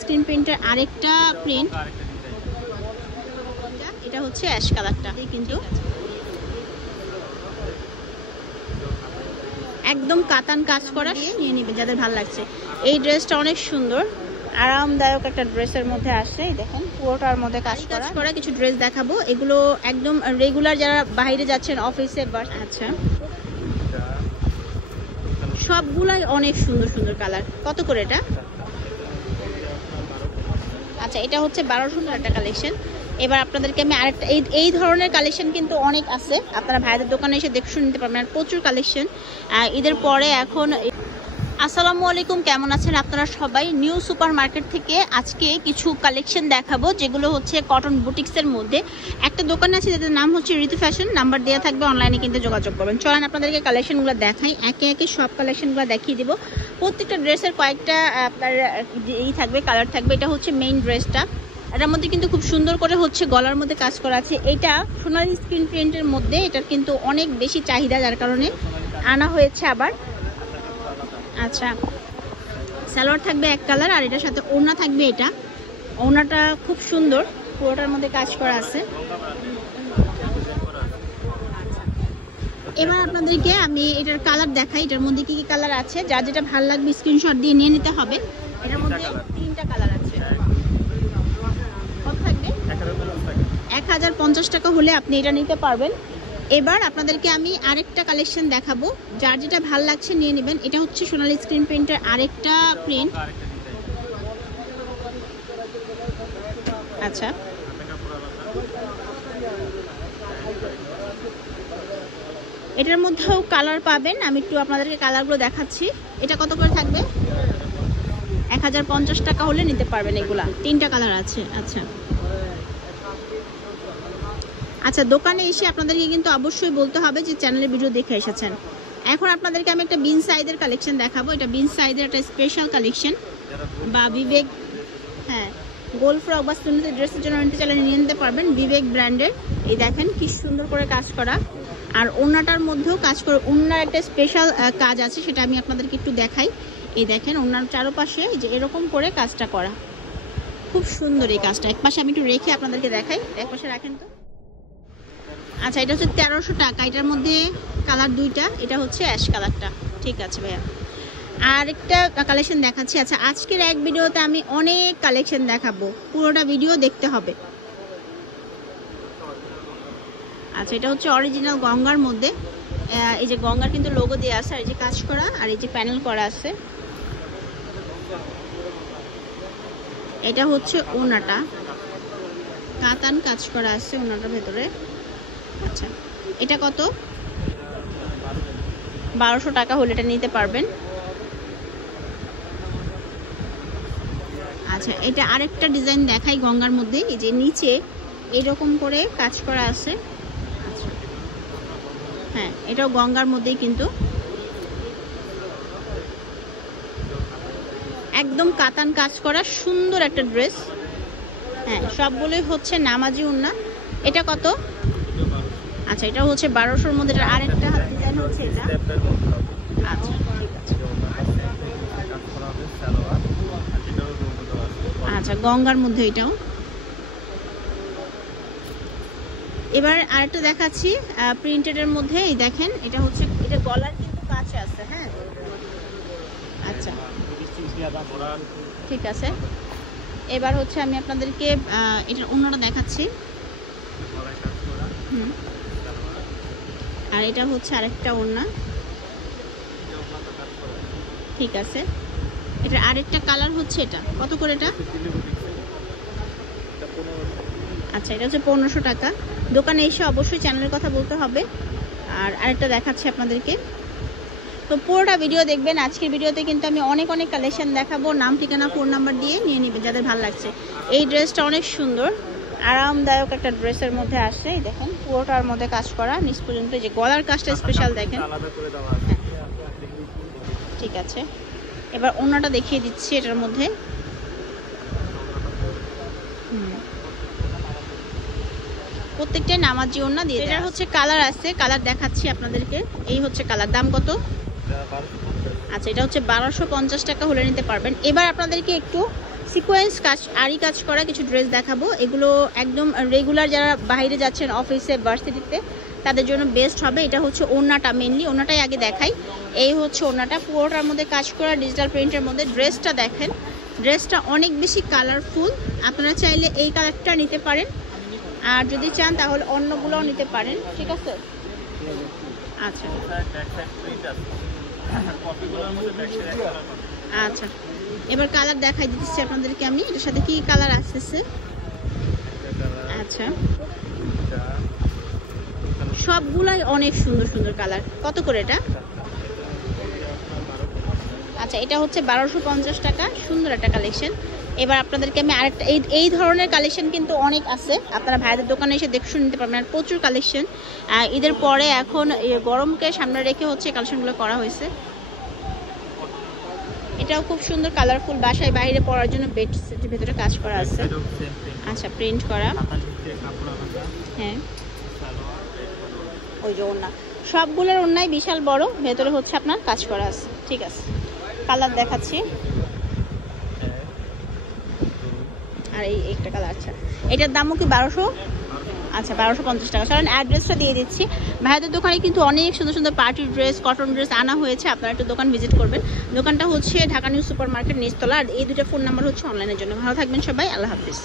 Screen প্রিন্টের আরেকটা print, এটা হচ্ছে অ্যাশ কালারটা, কিন্তু একদম কাতান কাজ করা, নিয়ে নিবে যাদের ভালো লাগছে। এই ড্রেসটা অনেক সুন্দর, আরামদায়ক একটা ড্রেসের মধ্যে আসছে। দেখেন পুরোটার মধ্যে কাজ করা কিছু ড্রেস দেখাবো, এগুলো একদম রেগুলার যারা বাইরে যাচ্ছেন অফিসে। আচ্ছা, সবগুলাই অনেক সুন্দর সুন্দর কালার। কত করে এটা? আচ্ছা, এটা হচ্ছে 1200 একটা কালেকশন। এবার আপনাদেরকে আমি আরেকটা, এই ধরনের কালেকশন কিন্তু অনেক আছে, আপনারা ভাইদের দোকানে এসে দেখে শুনে নিতে পারবেন। আর প্রচুর কালেকশন ঈদের পরে এখন। আসসালামু আলাইকুম, কেমন আছেন আপনারা সবাই? নিউ সুপার মার্কেট থেকে আজকে কিছু কালেকশন দেখাবো, যেগুলো হচ্ছে কটন বুটিক্সের মধ্যে। একটা দোকান আছে যাদের নাম হচ্ছে ঋতু ফ্যাশন, নাম্বার দেওয়া থাকবে, অনলাইনে কিন্তু যোগাযোগ করবেন। চলেন আপনাদেরকে কালেকশনগুলো দেখাই, একে একে সব কালেকশনগুলো দেখিয়ে দেবো। প্রত্যেকটা ড্রেসের কয়েকটা আপনার থাকবে, কালার থাকবে। এটা হচ্ছে মেইন ড্রেসটা, এটার মধ্যে কিন্তু খুব সুন্দর করে হচ্ছে গলার মধ্যে কাজ করা আছে। এটা সোনালি স্ক্রিন প্রিন্টের মধ্যে, এটার কিন্তু অনেক বেশি চাহিদা, যার কারণে আনা হয়েছে আবার। আচ্ছা, সালোয়ার থাকবে এক কালার, আর এটার সাথে ওড়না থাকবে। এটা ওড়নাটা খুব সুন্দর, পুরোটার মধ্যে কাজ করা আছে। এবার আপনাদেরকে আমি এটার কালার দেখাই, এটার মধ্যে কি কি কালার আছে। যার যেটা ভালো লাগবে স্ক্রিনশট দিয়ে নিয়ে নিতে হবে। এটার মধ্যে 3টা কালার আছে। কত থাকবে? 1050 টাকা হলে আপনি এটা নিতে পারবেন। এবার আপনাদেরকে আমি আরেকটা কালেকশন দেখাবো, যার যেটা ভালো লাগছে নিয়ে নেবেন। এটা হচ্ছে সোনালি স্ক্রিন প্রিন্টের আরেকটা প্রিন্ট। আচ্ছা, এটার মধ্যেও কালার পাবেন, আমি একটু আপনাদেরকে কালারগুলো দেখাচ্ছি। এটা কত করে থাকবে? 1050 টাকা হলে নিতে পারবেন এগুলা। 3টা কালার আছে। আচ্ছা আচ্ছা, দোকানে এসে আপনাদেরকে কিন্তু অবশ্যই বলতে হবে যে চ্যানেলের ভিডিও দেখে এসেছেন। এখন আপনাদেরকে আমি একটা বিন সাইজের কালেকশন দেখাবো। এটা বিন সাইজের একটা স্পেশাল কালেকশন, বা বিবেক, হ্যাঁ, গোল ফ্রক বা সুন্নতি ড্রেসের জন্য চ্যানেলে নিয়ে নিতে পারবেন। বিবেক ব্র্যান্ডের, এই দেখেন কি সুন্দর করে কাজ করা, আর ওড়নাটার মধ্যেও কাজ করে। ওড়নার একটা স্পেশাল কাজ আছে, সেটা আমি আপনাদেরকে একটু দেখাই। এই দেখেন ওড়নার চারপাশে যে এরকম করে কাজটা করা, খুব সুন্দর এই কাজটা। একপাশে আমি একটু রেখে আপনাদেরকে দেখাই, একপাশে রাখেন তো। আচ্ছা, এটা হচ্ছে 1300 টাকা। এটার মধ্যে কালার 2টা, এটা হচ্ছে অ্যাশ কালারটা। ঠিক আছে ভাইয়া, আর একটা কালেকশন দেখাচ্ছি। আচ্ছা, আজকের এক ভিডিওতে আমি অনেক কালেকশন দেখাবো, পুরোটা ভিডিও দেখতে হবে। আচ্ছা, এটা হচ্ছে অরিজিনাল গঙ্গার মধ্যে, এই যে গঙ্গার কিন্তু লোগো দেওয়া আছে, আর এই যে কাজ করা, আর এই যে প্যানেল করা আছে। এটা হচ্ছে ওড়নাটা, কাতান কাজ করা আছে ওড়নাটার ভেতরে। আচ্ছা, এটা কত? 1200 টাকা হলে এটা নিতে পারবেন। আচ্ছা, এটা আরেকটা ডিজাইন দেখাই গঙ্গার মধ্যে, এই যে নিচে এরকম করে কাজ করা আছে। আচ্ছা, হ্যাঁ, এটাও গঙ্গার মধ্যেই, কিন্তু একদম কাতান কাজ করা সুন্দর একটা ড্রেস। হ্যাঁ, সবগুলোই হচ্ছে নামাজি ওড়না। এটা কত? আচ্ছা, এটা হচ্ছে 1200-র মধ্যে। এটা আরেকটা ডিজাইন হচ্ছে এটা। আচ্ছা, ঠিক আছে। আচ্ছা, গঙ্গার মধ্যে এটাও। এবার আরেকটা দেখাচ্ছি প্রিন্টেডের মধ্যে। এই দেখেন, এটা হচ্ছে, এটা গলার কিন্তু কাছে আছে। হ্যাঁ, আচ্ছা, ঠিক আছে। এবার হচ্ছে আমি আপনাদেরকে এটার ওড়নাটা দেখাচ্ছি। আর এটা হচ্ছে আরেকটা ওড়না। ঠিক আছে, এটা আরেকটা কালার হচ্ছে। এটা কত করে? এটা আচ্ছা, এটা হচ্ছে 1500 টাকা। দোকানে এসে অবশ্যই চ্যানেলের কথা বলতে হবে। আর আরেকটা দেখাচ্ছি আপনাদেরকে, তো পুরোটা ভিডিও দেখবেন। আজকের ভিডিওতে কিন্তু আমি অনেক অনেক কালেকশন দেখাবো, নাম ঠিকানা ফোন নাম্বার দিয়ে নিয়ে নেবেন যাদের ভালো লাগছে। এই ড্রেসটা অনেক সুন্দর, আরামদায়ক একটা ড্রেসের মধ্যে আসছে। দেখেন পুরোটার মধ্যে কাজ করা, নিচ পর্যন্ত যে গলার কাজটা স্পেশাল দেখেন। ঠিক আছে, এবার ওড়নাটা দেখিয়ে দিচ্ছি। এটার মধ্যে প্রত্যেকটাই নামাজি ওড়না দিয়ে। এটার হচ্ছে কালার আছে, কালার দেখাচ্ছি আপনাদেরকে। এই হচ্ছে কালার। দাম কত? আচ্ছা, এটা হচ্ছে 1250 টাকা হলে নিতে পারবেন। এবার আপনাদেরকে একটু সিকোয়েন্স কাজ আরি কাজ করা কিছু ড্রেস দেখাবো। এগুলো একদম রেগুলার যারা বাইরে যাচ্ছেন অফিসে ভার্সিটিতে তাদের জন্য বেস্ট হবে। এটা হচ্ছে ওড়নাটা, মেনলি ওড়নাটাই আগে দেখাই। এই হচ্ছে ওড়নাটা, পুরোটার মধ্যে কাজ করা ডিজিটাল প্রিন্টের মধ্যে। ড্রেসটা দেখেন, ড্রেসটা অনেক বেশি কালারফুল। আপনারা চাইলে এই কালারটা নিতে পারেন, আর যদি চান তাহলে অন্যগুলোও নিতে পারেন, ঠিক আছে? আচ্ছা আচ্ছা, এবার কালার দেখাই দিচ্ছি আপনাদেরকে আমি, এটার সাথে কি কালার আসতেছে। আচ্ছা, সবগুলাই অনেক সুন্দর সুন্দর কালার। কত করে এটা? আচ্ছা, এটা হচ্ছে 1250 টাকা। সুন্দর একটা কালেকশন। এবার আপনাদেরকে আমি আরেকটা, এই ধরনের কালেকশন কিন্তু অনেক আছে, আপনারা ভাইদের দোকানে এসে দেখে শুনে নিতে পারবেন। আর প্রচুর কালেকশন ঈদের পরে এখন গরমকে সামনে রেখে হচ্ছে কালেকশনগুলো করা হয়েছে। এটাও খুব সুন্দর কালারফুল, বাসায় বাইরে পরার জন্য বেড সেটের ভেতরে কাজ করা আছে। আচ্ছা, প্রিন্ট করা। হ্যাঁ, ওই যে ওড়না, সবগুলোর ওড়নাই বিশাল বড়, ভেতরে হচ্ছে আপনার কাজ করা আছে। ঠিক আছে, কালার দেখাচ্ছি। আর এই একটা কালার। আচ্ছা, এটার দামও কি 1200? আচ্ছা, 1250 টাকা। চলেন অ্যাড্রেসটা দিয়ে দিচ্ছি। ভাইয়াদের দোকানে কিন্তু অনেক সুন্দর সুন্দর পার্টি ড্রেস, কটন ড্রেস আনা হয়েছে। আপনারা একটু দোকান ভিজিট করবেন। দোকানটা হচ্ছে ঢাকা নিউ সুপার মার্কেট নিচতলা। আর এই দুটো ফোন নাম্বার হচ্ছে অনলাইনের জন্য। ভালো থাকবেন সবাই, আল্লাহ হাফিজ।